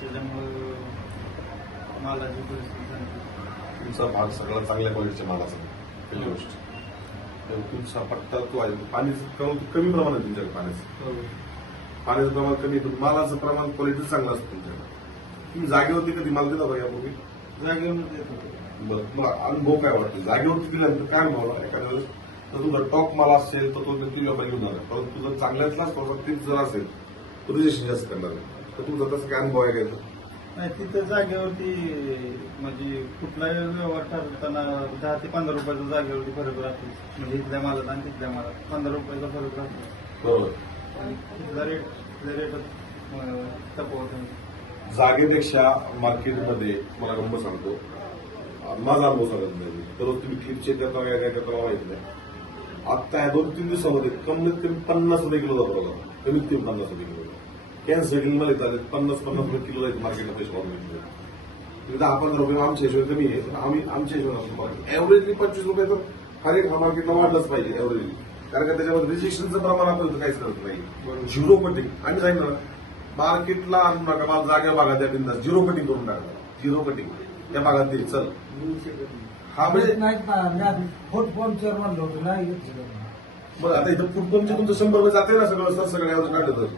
त्याच्यामुळं मालाची परिस्थिती चांगली. तुमचा भाग सगळा चांगल्या क्वालिटीच्या मालाचा आहे. पहिली गोष्ट तर तुमचा पट्टा तो आहे पाणी कमी कमी प्रमाण आहे तुमच्याकडे पाण्याचं हो. पाण्याचं प्रमाण कमी आहे, पण मालाचं प्रमाण क्वालिटी चांगलं असतं तुमच्याकडे तुम्ही जागेवरती कधी माल दिला बघा यापूर्वी जागेवर देत होतो बरं तुम्हाला अनुभव काय वाटतो जागेवरती दिल्यानंतर काय आला? एखाद्या वेळेस तर तुझा टॉप माल असेल तर तो नक्की व्यापारी घेऊन जाणार परंतु तुझा चांगल्यातलाच टिप्स जर असेल तर रिजेक्शन जास्त करणार आहे. तर तुमचा तसं काय अनुभव आहे का याचा? नाही तिथं जागेवरती म्हणजे कुठलाही व्यवहार ठरवताना दहा ते पंधरा रुपयाचा जागेवरती फरक राहतो. म्हणजे इथल्या मालात आणि तिथल्या मालात पंधरा रुपयाचा फरक राहतो. बरोबर. आणि तिथला रेट तिथल्या रेटात. जागेपेक्षा मार्केटमध्ये मला गंमत सांगतो. माझा अनुभव सांगत नाही दररोज तुम्ही क्लिप चेक करता काय काय करता माहीत नाही. आता ह्या दोन तीन दिवसामध्ये कमीत कमी पन्नास रुपये किलो जातो कमीत कमी पन्नास रुपये किलो. कॅन्सरमध्ये चालेल पन्नास पन्नास रुपये किलो जायचं मार्केटला पैसे वाढून घेतले दहा पंधरा रुपये आमच्या हिशोबाने कमी आहे पण आम्ही आमच्या हिशोबाने ऍव्हरेजली पंचवीस रुपये तर हर एक हा मार्केटला वाढलंच पाहिजे ऍव्हरेजली कारण का त्याच्यामध्ये रिजेक्शनचं प्रमाण आपण काहीच करत नाही झिरो कटिंग आम्ही सांगितलं ना मार्केटला आणू नका मला जाग्या भागात द्या बिंदास झिरो कटिंग करून टाका झिरो कटिंग त्या भागात देईल चल हा म्हणजे ना फूट पंक्चर म्हणलं होतं. मग आता इथं फूड तुमचं शंभर रुपये जाते ना सगळं सर सगळ्या काढलं तर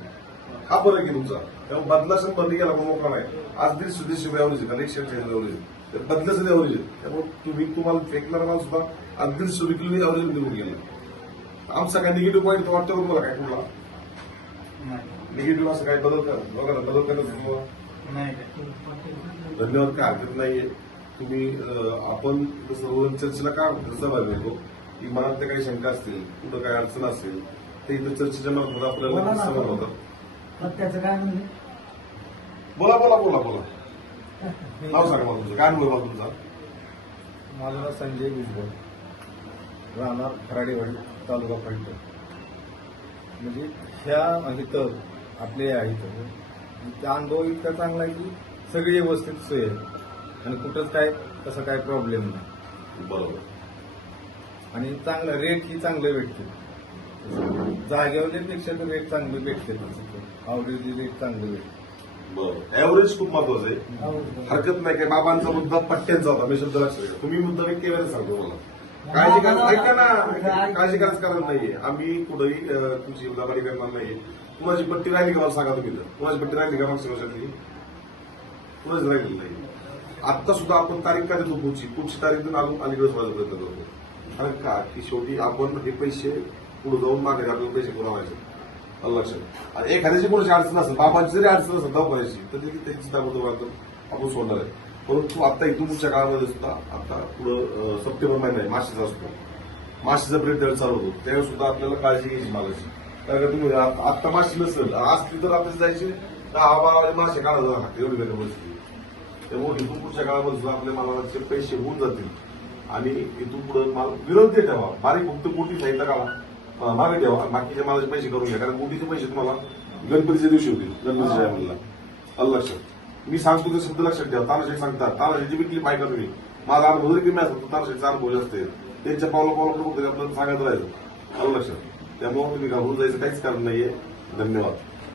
हा फरक आहे तुमचा? त्यामुळे बदला शंभर गेला पण मोकळा नाही. आज दीडशे रुपये एवढेच आहे एकशे ऐंशी एवढेच आहे तर बदल्याचं एवढेच आहे त्यामुळे तुम्ही तुम्हाला फेकणारा माल सुद्धा आज रुपये किलो एवढेज निघून गेला. आमचा काय निगेटिव्ह पॉईंट वाटतं का तुम्हाला काय कुठला? निगेटिव्ह असं काय बदल कर बघा ना बदल करण्याचं तुम्हाला. धन्यवाद काय हरकत नाहीये. तुम्ही आपण सर्व चर्चेला का सहभागी होतो की मनात काही शंका असतील कुठं काय अडचण असेल ते इथं चर्चेच्या मार्फत आपल्याला ना. सहभाग होतात सत्याचं काय म्हणजे बोला बोला बोला बोला. नाव सांगा मला तुमचं. काय अनुभव आहे मला तुमचा? माझं नाव संजय भुजबळ राहणार खराडेवाडी तालुका फलटण. म्हणजे ह्या इथं आपले आहे इथं. त्या अनुभव इतका चांगला आहे की सगळी व्यवस्थित सोय आहे. आणि कुठंच काय तसं काय प्रॉब्लेम नाही. बरोबर. आणि चांगलं रेट ही चांगलं भेटते. जागेवरपेक्षा तर रेट चांगले भेटते आवडीचे रेट चांगले भेटते ऍव्हरेज खूप महत्वाचं आहे हरकत नाही काय बाबांचा मुद्दा पट्ट्यांचा होता मी शब्द लक्षात तुम्ही मुद्दा एक केल्याने सांगतो मला काळजी करायचं ऐका ना काळजी करायचं कारण नाहीये आम्ही कुठेही तुमची उदाहरणी करणार नाहीये कुणाची पट्टी राहिली का मला सांगा तुम्ही तर. कुणाची पट्टी राहिली का मागच्या वर्षातली कुणाच राहिलेली नाही आता सुद्धा आपण तारीख काय देतो पुढची पुढची तारीख देऊन अजून अलीकडे प्रयत्न करतो कारण का की शेवटी आपण हे पैसे पुढे जाऊन मागे आपल्याला पैसे पुरवायचे आलं लक्षात? आणि एखाद्याची कोणाची अडचण असेल बाबांची जरी अडचण असेल दवाखान्याची तर ती त्यांची ताबडतोब आपण सोडणार आहे. परंतु आता इथून पुढच्या काळामध्ये सुद्धा आता पुढं सप्टेंबर महिना आहे माशीचा असतो. माशीचा ब्रेड त्यावेळेस चालू होतो. त्यावेळेस सुद्धा आपल्याला काळजी घ्यायची मालाची कारण तुम्ही आत्ता माशी नसेल असली तर आपल्याला जायची. तर बारा मासे काढायला लागते एवढी वेगळी परिस्थिती. त्यामुळे इथून पुढच्या काळामध्ये सुद्धा आपल्या मालाचे पैसे होऊन जातील. आणि इथून पुढे माल विरोधी ठेवा बारीक फक्त मोठी साहित्य काढा. मागे ठेवा. बाकीच्या मालाचे पैसे करून घ्या. कारण मोठीचे पैसे तुम्हाला गणपतीच्या दिवशी होतील. गणपतीच्या टायमाला आलं लक्षात? मी सांगतो ते शब्द लक्षात ठेवा. तानाशाही सांगतात. तानाशाची विकली पाय तुम्ही माझा अनुभव जरी कमी असतो तानाशाचा अनुभव असते त्यांच्या पावला पावला प्रमुख आपल्याला सांगत राहायचं. आलं लक्षात? त्यामुळे तुम्ही घाबरून जायचं काहीच कारण नाहीये. धन्यवाद.